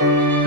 thank you